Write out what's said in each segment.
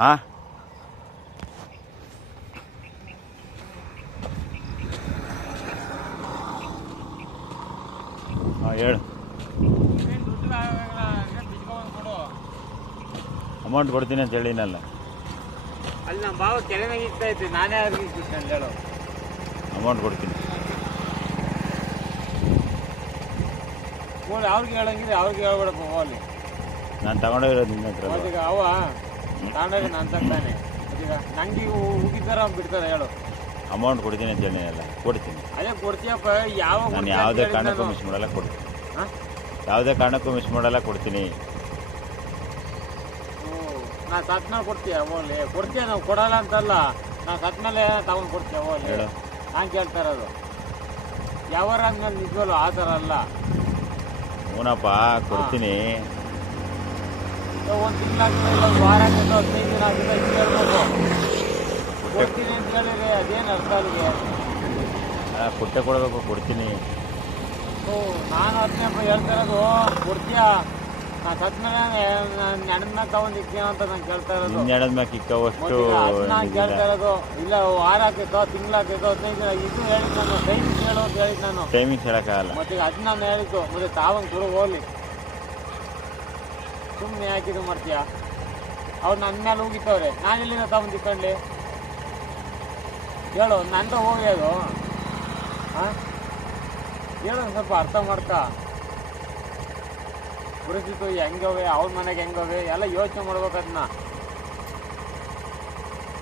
ಹಾಂ ಹೇಳು. ಅಮೌಂಟ್ ಕೊಡ್ತೀನಿ ಅಂತ ಹೇಳಿನಲ್ಲ. ಅಲ್ಲಿ ನಮ್ಮ ಭಾವ ಕೆರೆನಾಗ ಇರ್ತಾ ಇತ್ತು, ನಾನೇ ಅವ್ರಿಗೆ ಇರ್ತೀನಿ ಅಂತ ಹೇಳೋ. ಅಮೌಂಟ್ ಕೊಡ್ತೀನಿ. ಹೋಗಿ ಅವ್ರಿಗೆ ಹೇಳಂಗಿದ್ರೆ ಅವ್ರಿಗೆ ಹೇಳ್ಬೇಡಪ್ಪ ಹೋಗಲಿ. ನಾನು ತಗೊಂಡೋಗಿರೋದು ನಿನ್ನ ಹತ್ರ. ಈಗ ಅವ ತಗೊಂಡೋಗಿ ನಾನು ತಾನೆ. ಈಗ ನಂಗೆ ಹೋಗಿದ್ದಾರ ಬಿಡ್ತಾರೆ ಹೇಳು. ಅಮೌಂಟ್ ಕೊಡ್ತೀನಿ ಅಂತ ಹೇಳಿನಲ್ಲ, ಕೊಡ್ತೀನಿ. ಅದೇ ಕೊಡ್ತೀಯಪ್ಪ. ಯಾವಾಗ ನಾನು ಯಾವುದೇ ಕಾರಣಕ್ಕೂ ಮಿಸ್ ಮಾಡಲ್ಲ, ಕೊಡ್ತೀನಿ. ಯಾವುದೇ ಕಾರಣಕ್ಕೂ ಮಿಸ್ ಮಾಡಲ್ಲ, ಕೊಡ್ತೀನಿ. ನಾ ಸತ್ ಮೇಲೆ ಕೊಡ್ತೀಯ ಹೋಗ್ಲಿ. ಕೊಡ್ತೀಯ, ನಾವು ಕೊಡಲ್ಲ ಅಂತಲ್ಲ. ನಾ ಸತ್ ಮೇಲೆ ತಗೊಂಡು ಕೊಡ್ತೀಯ ಹೋಗ್ಲಿ. ಹೇಳು. ನಾನು ಕೇಳ್ತಾ ಇರೋದು ಯಾವಾರ ಅಂದ್ಮೇಲೆ ನಿಜವಲ್ಲ ಆ ಥರ ಅಲ್ಲ. ಹೂನಪ್ಪ ಕೊಡ್ತೀನಿ. ಒಂದು ತಿಂಗಳಾಗಿಲ್ಲ, ಇಲ್ಲ ಒಂದು ವಾರ ಆಗಿಲ್ಲ, 15 ದಿನ ಆಗಿಲ್ಲ, ಹಿಂಗೆ ಹೇಳ್ಬೇಕು. ಕೊಡ್ತೀನಿ ಅಂತ ಹೇಳಿರಿ, ಅದೇನು ಅರ್ಥ ಅಲ್ಲಿಗೆ? ಕೊಟ್ಟೆ ಕೊಡಬೇಕು, ಕೊಡ್ತೀನಿ. ನಾನು ಅದನ್ನೇ ಹೇಳ್ತಾ ಇರೋದು. ಕೊಡ್ತೀಯ? ನಾನು ಸತ್ ಮೇಲೆ ನೆಣದ ಮ್ಯಾಗ ತಗೊಂಡಿರ್ತೀಯ ಅಂತ ನಾನು ಕೇಳ್ತಾ ಇರೋದು. ನೆಣದ ಮ್ಯಾಗ ಇಕ್ಕವಷ್ಟು ನಾನು ಕೇಳ್ತಾ ಇರೋದು. ಇಲ್ಲ ವಾರ ಹಾಕಿದ್ದೋ, ತಿಂಗಳು ಹಾಕಿದ್ದೋ, 15 ದಿನ ಇದು ಹೇಳಿದ್ ನಾನು. ಟೈಮಿಂಗ್ಸ್ ಹೇಳು ಅಂತ ಹೇಳಿದ್ ನಾನು. ಟೈಮಿಂಗ್ಸ್ ಹೇಳೋಕ್ಕಾಗಲ್ಲ. ಮತ್ತೆ ಅದು ನಾನು ಹೇಳಿದ್ದು. ಮತ್ತೆ ತಾವಂಗೆ ಕೊಡು ಹೋಗ್ಲಿ. ಸುಮ್ಮನೆ ಯಾಕಿದು ಮಾಡ್ತೀಯ? ಅವ್ರು ನನ್ನ ಮೇಲೆ ಹೋಗಿತ್ತವ್ರೆ, ನಾನು ಎಲ್ಲಿಂದ ತಗೊಂಡಿಕ್ಕಂಡ್ಲಿ ಹೇಳು? ನಂದ ಹೋಗಿ ಅದು. ಹಾಂ ಹೇಳು, ಸ್ವಲ್ಪ ಅರ್ಥ ಮಾಡ್ಕ. ಪರಿಸ್ಥಿತಿ ಹೆಂಗವೆ, ಅವ್ರ ಮನೆಗೆ ಹೆಂಗವೆ ಎಲ್ಲ ಯೋಚನೆ ಮಾಡ್ಬೇಕು. ಅದನ್ನ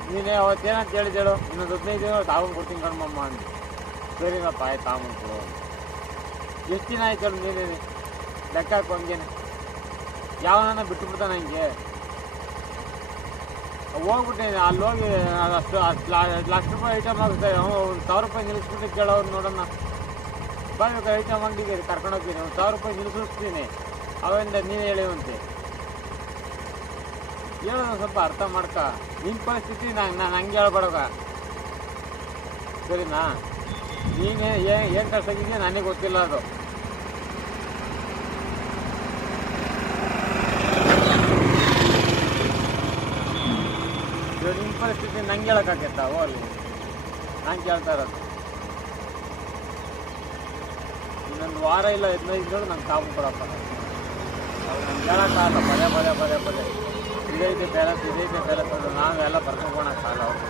ನೀನೇ ಅವತ್ತೇನಂತ ಹೇಳಿದೇಳು, ಇನ್ನೊಂದು 15 ದಿನ ತಾವಂದು ಕೊಡ್ತೀನಿ ಕಣ್ಮಮ್ಮ ಅಂದು. ಸರಿನಪ್ಪ ಆಯ್ತು, ತಾವಂದು ಕೊಡು. ಎಷ್ಟು ದಿನ ಆಯ್ತು ಹೇಳು ನೀನೇನೆ ಲೆಕ್ಕ ಹಾಕು. ಹಂಗೇನೆ ಯಾವನ ಬಿಟ್ಟು ಬಿಡ್ತಾನೆ ಹಿಂಗೆ. ಹೋಗ್ಬಿಟ್ಟೇನೆ ಅಲ್ಲಿ ಹೋಗಿ ಅಷ್ಟು ಲಕ್ಷ ರೂಪಾಯಿ ಐಟಮ್ ಆಗುತ್ತೆ. 1000 ರೂಪಾಯಿ ನಿಲ್ಲಿಸ್ಬಿಟ್ಟು ಕೇಳೋರು ನೋಡೋಣ. ಬೇಕಾದ್ರೆ ಐಟಮ್ ಅಂಗಡಿಗೆ ಕರ್ಕೊಂಡೋಗ್ತೀನಿ, 1000 ರೂಪಾಯಿ ನಿಲ್ಲಿಸ್ತೀನಿ. ಅವಿಂದ ನೀನು ಹೇಳಿವಂತೆ ಹೇಳೋದು. ಸ್ವಲ್ಪ ಅರ್ಥ ಮಾಡ್ಕ. ನಿನ್ನ ಪರಿಸ್ಥಿತಿ ನಾನು ಹಂಗೆ ಹೇಳ್ಬೇಡಗ, ಸರಿನಾ? ನೀನು ಏನು ಕಷ್ಟ ಆಗಿದೆಯಾ ನನಗೆ ಗೊತ್ತಿಲ್ಲ. ಅದು ನಿನ್ನ ಪರಿಸ್ಥಿತಿ ನಂಗೆ ಹೇಳೋಕ್ಕಾಗತ್ತ? ಹೋಗ್ಲಿ, ನಾನು ಕೇಳ್ತಾ ಇರೋದು. ಇನ್ನೊಂದು ವಾರ ಇಲ್ಲ 15 ದಿನ ನಂಗೆ ತಾವು ಕೊಡಪ್ಪ. ನಮ್ಗೆ ಹೇಳೋಕ್ಕಾಗಲ್ಲ. ಪದೇ ಇದೈತೆ ಬ್ಯಾಲೆನ್ಸ್, ಇದೈತೆ ಬ್ಯಾಲೆನ್ಸ್. ನಾವೆಲ್ಲ ಬರ್ಕೊಂಡ್ಕೊಳಕ್ಕಾಗಲ್ಲ ಅವ್ರು.